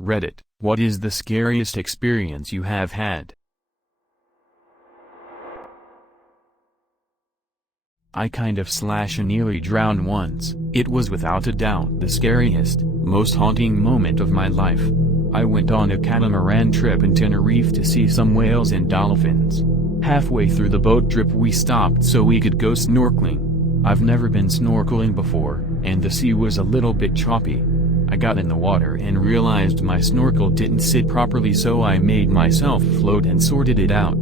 Reddit, what is the scariest experience you have had? I nearly drowned once. It was without a doubt the scariest, most haunting moment of my life. I went on a catamaran trip in Tenerife to see some whales and dolphins. Halfway through the boat trip we stopped so we could go snorkeling. I've never been snorkeling before, and the sea was a little bit choppy. I got in the water and realized my snorkel didn't sit properly, so I made myself float and sorted it out.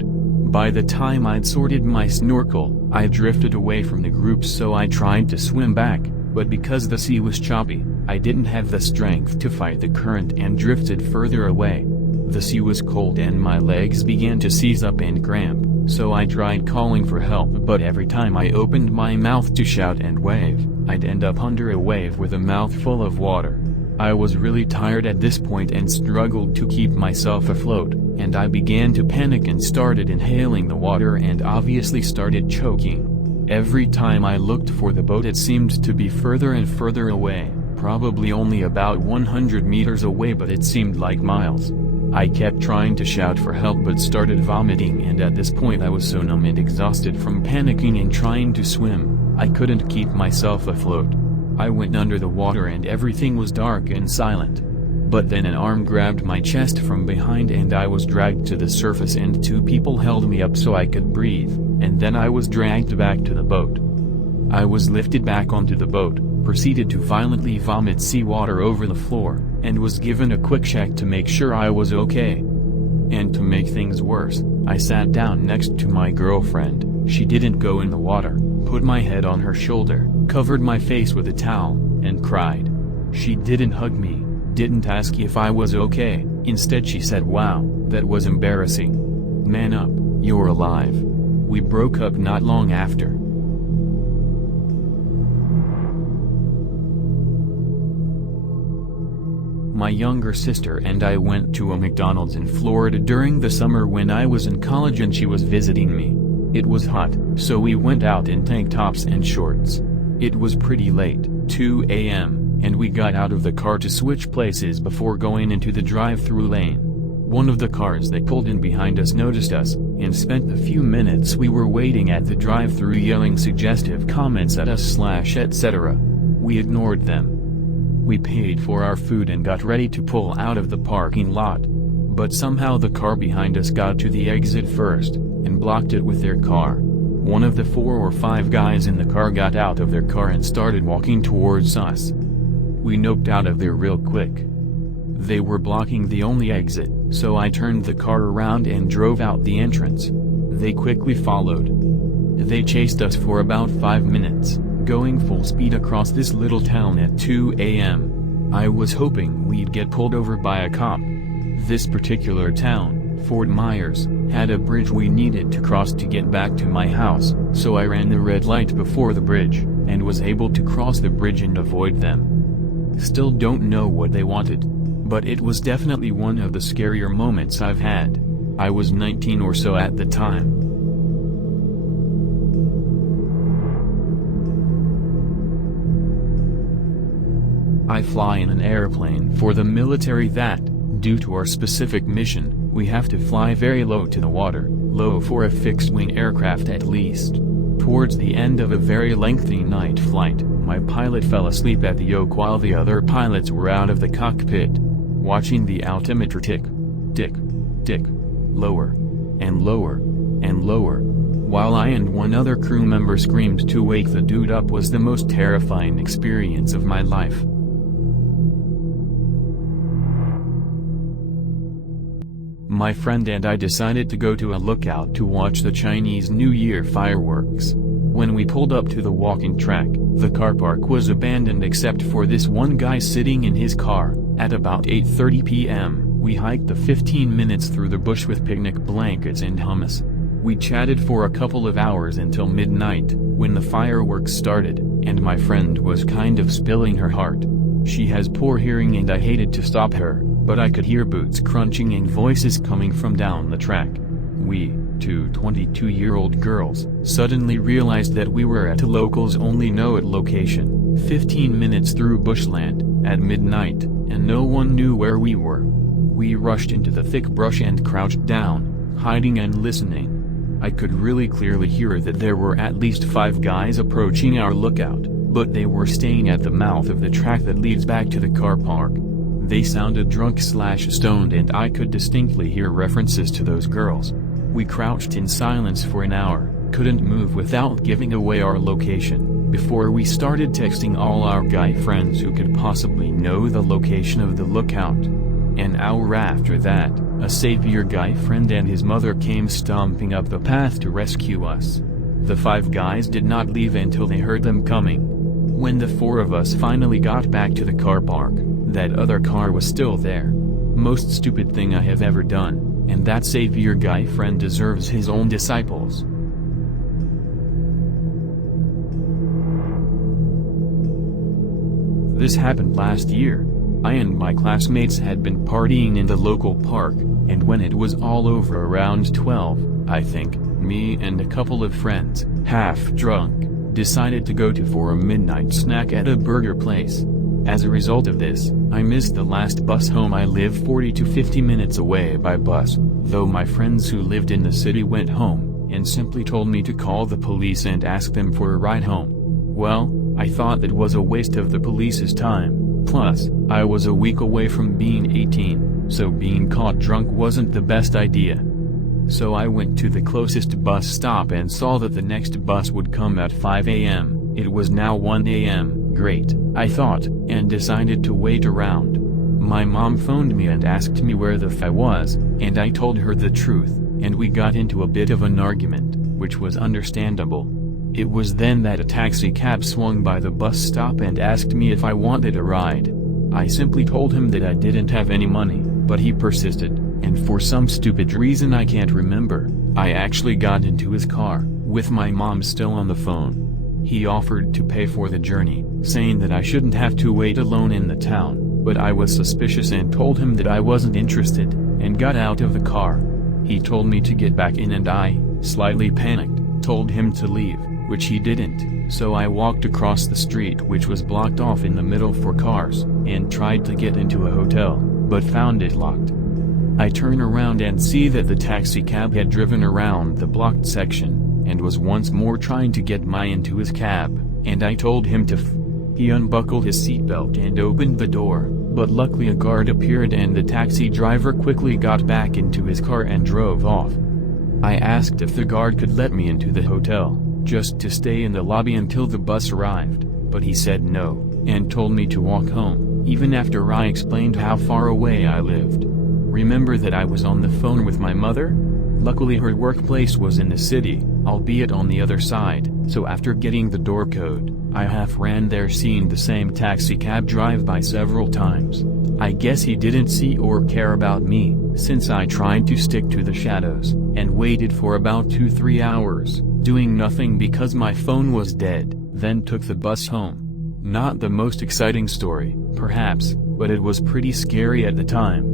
By the time I'd sorted my snorkel, I drifted away from the group, so I tried to swim back, but because the sea was choppy, I didn't have the strength to fight the current and drifted further away. The sea was cold and my legs began to seize up and cramp, so I tried calling for help, but every time I opened my mouth to shout and wave, I'd end up under a wave with a mouth full of water. I was really tired at this point and struggled to keep myself afloat, and I began to panic and started inhaling the water and obviously started choking. Every time I looked for the boat it seemed to be further and further away, probably only about 100 meters away, but it seemed like miles. I kept trying to shout for help but started vomiting, and at this point I was so numb and exhausted from panicking and trying to swim, I couldn't keep myself afloat. I went under the water and everything was dark and silent. But then an arm grabbed my chest from behind and I was dragged to the surface, and two people held me up so I could breathe, and then I was dragged back to the boat. I was lifted back onto the boat, proceeded to violently vomit seawater over the floor, and was given a quick check to make sure I was okay. And to make things worse, I sat down next to my girlfriend. She didn't go in the water, put my head on her shoulder, covered my face with a towel, and cried. She didn't hug me, didn't ask if I was okay, instead she said, "Wow, that was embarrassing. Man up, you're alive." We broke up not long after. My younger sister and I went to a McDonald's in Florida during the summer when I was in college and she was visiting me. It was hot, so we went out in tank tops and shorts. It was pretty late, 2 a.m., and we got out of the car to switch places before going into the drive-through lane. One of the cars that pulled in behind us noticed us, and spent the few minutes we were waiting at the drive-through yelling suggestive comments at us etc. We ignored them. We paid for our food and got ready to pull out of the parking lot. But somehow the car behind us got to the exit first, and blocked it with their car. One of the 4 or 5 guys in the car got out of their car and started walking towards us. We noped out of there real quick. They were blocking the only exit, so I turned the car around and drove out the entrance. They quickly followed. They chased us for about 5 minutes, going full speed across this little town at 2 a.m. I was hoping we'd get pulled over by a cop. This particular town, Fort Myers, had a bridge we needed to cross to get back to my house, so I ran the red light before the bridge, and was able to cross the bridge and avoid them. Still don't know what they wanted. But it was definitely one of the scarier moments I've had. I was 19 or so at the time. I fly in an airplane for the military that, due to our specific mission, we have to fly very low to the water, low for a fixed-wing aircraft at least. Towards the end of a very lengthy night flight, my pilot fell asleep at the yoke while the other pilots were out of the cockpit, watching the altimeter tick, tick, tick, lower, and lower, and lower, while I and one other crew member screamed to wake the dude up. Was the most terrifying experience of my life. My friend and I decided to go to a lookout to watch the Chinese New Year fireworks. When we pulled up to the walking track, the car park was abandoned except for this one guy sitting in his car. At about 8:30 p.m., we hiked the 15 minutes through the bush with picnic blankets and hummus. We chatted for a couple of hours until midnight, when the fireworks started, and my friend was kind of spilling her heart. She has poor hearing and I hated to stop her, but I could hear boots crunching and voices coming from down the track. We, two 22-year-old girls, suddenly realized that we were at a locals-only know-it location, 15 minutes through bushland, at midnight, and no one knew where we were. We rushed into the thick brush and crouched down, hiding and listening. I could really clearly hear that there were at least 5 guys approaching our lookout, but they were staying at the mouth of the track that leads back to the car park. They sounded drunk/stoned, and I could distinctly hear references to those girls. We crouched in silence for an hour, couldn't move without giving away our location, before we started texting all our guy friends who could possibly know the location of the lookout. An hour after that, a savior guy friend and his mother came stomping up the path to rescue us. The 5 guys did not leave until they heard them coming. When the 4 of us finally got back to the car park, that other car was still there. Most stupid thing I have ever done, and that savior guy friend deserves his own disciples. This happened last year. I and my classmates had been partying in the local park, and when it was all over around 12, I think, me and a couple of friends, half drunk, decided to go for a midnight snack at a burger place. As a result of this, I missed the last bus home. I live 40 to 50 minutes away by bus, though my friends who lived in the city went home, and simply told me to call the police and ask them for a ride home. Well, I thought that was a waste of the police's time. Plus, I was a week away from being 18, so being caught drunk wasn't the best idea. So I went to the closest bus stop and saw that the next bus would come at 5 a.m. It was now 1 a.m. Great, I thought, and decided to wait around. My mom phoned me and asked me where the f I was, and I told her the truth, and we got into a bit of an argument, which was understandable. It was then that a taxi cab swung by the bus stop and asked me if I wanted a ride. I simply told him that I didn't have any money, but he persisted, and for some stupid reason I can't remember, I actually got into his car, with my mom still on the phone. He offered to pay for the journey, saying that I shouldn't have to wait alone in the town, but I was suspicious and told him that I wasn't interested, and got out of the car. He told me to get back in and I, slightly panicked, told him to leave, which he didn't, so I walked across the street, which was blocked off in the middle for cars, and tried to get into a hotel, but found it locked. I turn around and see that the taxi cab had driven around the blocked section, and was once more trying to get into his cab, and I told him to He unbuckled his seatbelt and opened the door, but luckily a guard appeared and the taxi driver quickly got back into his car and drove off. I asked if the guard could let me into the hotel, just to stay in the lobby until the bus arrived, but he said no, and told me to walk home, even after I explained how far away I lived. Remember that I was on the phone with my mother? Luckily her workplace was in the city, albeit on the other side, so after getting the door code, I half ran there, seeing the same taxi cab drive by several times. I guess he didn't see or care about me, since I tried to stick to the shadows, and waited for about 2-3 hours, doing nothing because my phone was dead, then took the bus home. Not the most exciting story, perhaps, but it was pretty scary at the time.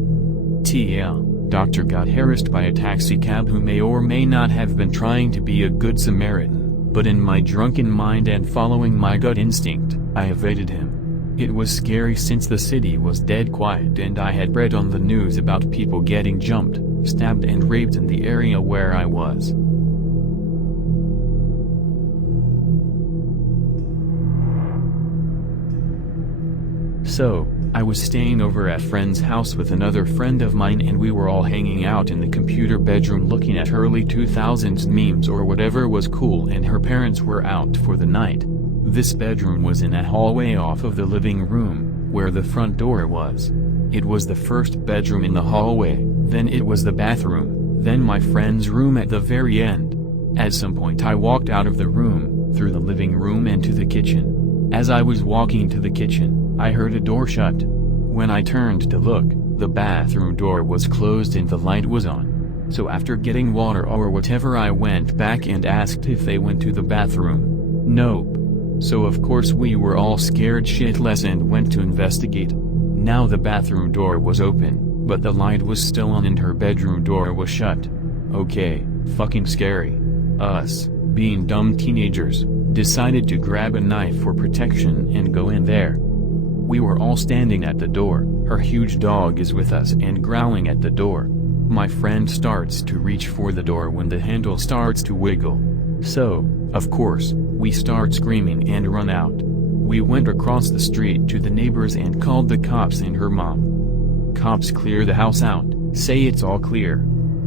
TL. Doctor got harassed by a taxi cab who may or may not have been trying to be a good Samaritan, but in my drunken mind and following my gut instinct, I evaded him. It was scary since the city was dead quiet and I had read on the news about people getting jumped, stabbed and raped in the area where I was. So, I was staying over at a friend's house with another friend of mine and we were all hanging out in the computer bedroom looking at early 2000s memes or whatever was cool, and her parents were out for the night. This bedroom was in a hallway off of the living room, where the front door was. It was the first bedroom in the hallway, then it was the bathroom, then my friend's room at the very end. At some point I walked out of the room, through the living room and to the kitchen. As I was walking to the kitchen, I heard a door shut. When I turned to look, the bathroom door was closed and the light was on. So after getting water or whatever, I went back and asked if they went to the bathroom. Nope. So of course we were all scared shitless and went to investigate. Now the bathroom door was open, but the light was still on and her bedroom door was shut. Okay, fucking scary. Us, being dumb teenagers, decided to grab a knife for protection and go in there. We were all standing at the door. Her huge dog is with us and growling at the door. My friend starts to reach for the door when the handle starts to wiggle. So, of course, we start screaming and run out. We went across the street to the neighbors and called the cops and her mom. Cops clear the house out, say it's all clear.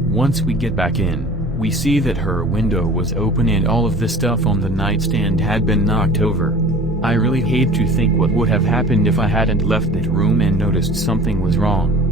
Once we get back in, we see that her window was open and all of the stuff on the nightstand had been knocked over. I really hate to think what would have happened if I hadn't left that room and noticed something was wrong.